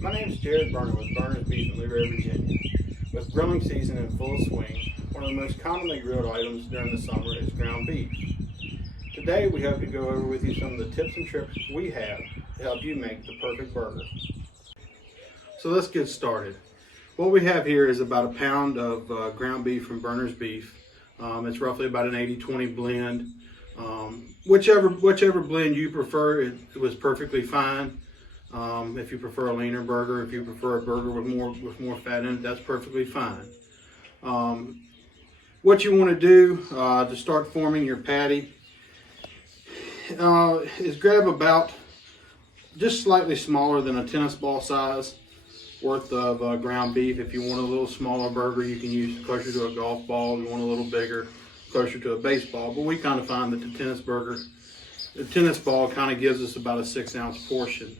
My name is Jared Burner with Burner's Beef in Luray, Virginia. With grilling season in full swing, one of the most commonly grilled items during the summer is ground beef. Today we hope to go over with you some of the tips and tricks we have to help you make the perfect burger. So let's get started. What we have here is about a pound of ground beef from Burner's Beef. It's roughly about an 80-20 blend. Whichever blend you prefer, it was perfectly fine. If you prefer a leaner burger, if you prefer a burger with more fat in it, that's perfectly fine. What you want to do to start forming your patty is grab about just slightly smaller than a tennis ball size worth of ground beef. If you want a little smaller burger, you can use closer to a golf ball. If you want a little bigger, closer to a baseball. But we kind of find that the tennis ball kind of gives us about a 6-ounce portion.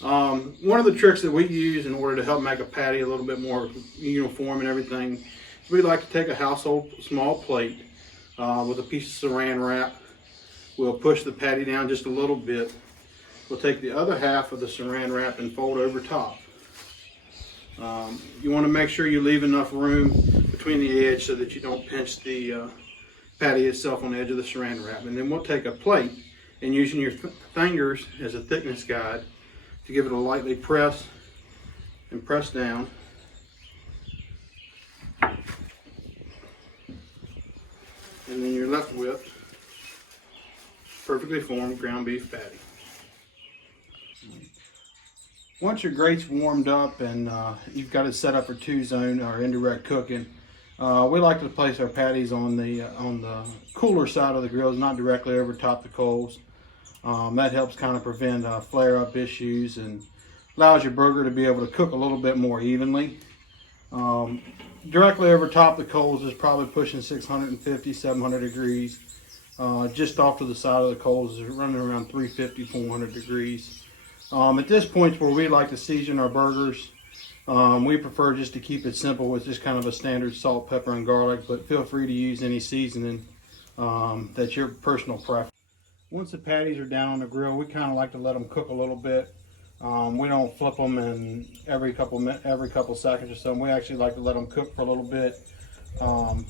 One of the tricks that we use in order to help make a patty a little bit more uniform and everything, we like to take a household small plate with a piece of saran wrap. We'll push the patty down just a little bit. We'll take the other half of the saran wrap and fold over top. You want to make sure you leave enough room between the edge so that you don't pinch the patty itself on the edge of the saran wrap. And then we'll take a plate and using your fingers as a thickness guide to give it a lightly press and press down. And then you're left with perfectly formed ground beef patty. Once your grate's warmed up and you've got it set up for 2-zone or indirect cooking, we like to place our patties on the cooler side of the grills, not directly over top the coals. That helps kind of prevent flare-up issues and allows your burger to be able to cook a little bit more evenly. Directly over top the coals is probably pushing 650, 700 degrees. Just off to the side of the coals is running around 350, 400 degrees. At this point where we like to season our burgers, we prefer just to keep it simple with just kind of a standard salt, pepper, and garlic, but feel free to use any seasoning that's your personal preference. Once the patties are down on the grill, we kind of like to let them cook a little bit. We don't flip them in every couple seconds or so. We actually like to let them cook for a little bit. But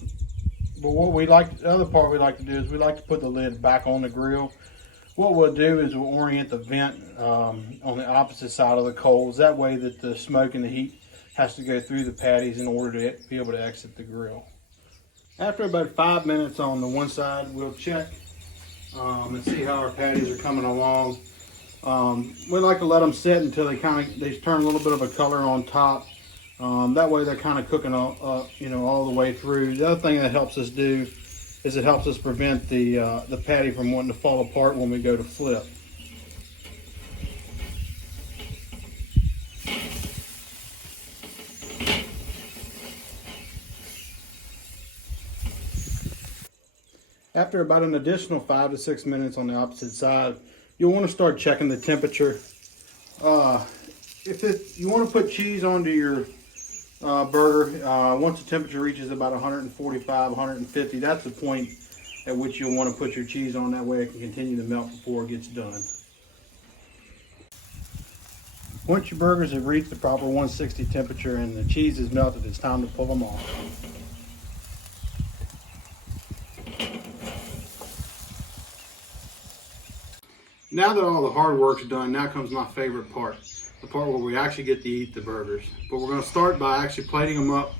the other part we like to do is we like to put the lid back on the grill. What we'll do is we'll orient the vent on the opposite side of the coals. That way that the smoke and the heat has to go through the patties in order to be able to exit the grill. After about 5 minutes on the one side, we'll check and see how our patties are coming along. We like to let them sit until they turn a little bit of a color on top. That way they're kind of cooking all the way through. The other thing that helps us do is it helps us prevent the patty from wanting to fall apart when we go to flip. After about an additional 5 to 6 minutes on the opposite side, you'll want to start checking the temperature. You want to put cheese onto your burger, once the temperature reaches about 145, 150, that's the point at which you'll want to put your cheese on. That way it can continue to melt before it gets done. Once your burgers have reached the proper 160 temperature and the cheese is melted, it's time to pull them off. Now that all the hard work's done, now comes my favorite part. The part where we actually get to eat the burgers. But we're going to start by actually plating them up.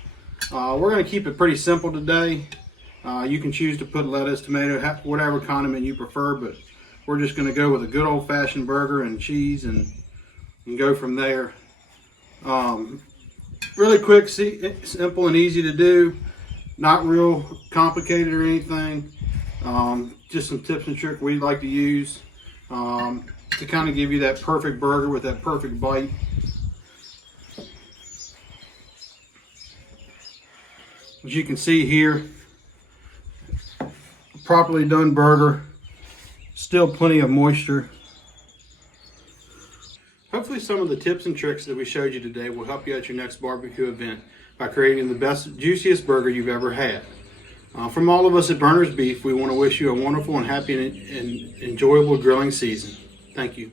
We're going to keep it pretty simple today. You can choose to put lettuce, tomato, whatever condiment you prefer, but we're just going to go with a good old-fashioned burger and cheese and go from there. Really quick, simple and easy to do. Not real complicated or anything. Just some tips and tricks we like to use to kind of give you that perfect burger with that perfect bite. As you can see here, properly done burger, still plenty of moisture. Hopefully some of the tips and tricks that we showed you today will help you at your next barbecue event by creating the best, juiciest burger you've ever had. From all of us at Burner's Beef, we want to wish you a wonderful and happy and enjoyable grilling season. Thank you.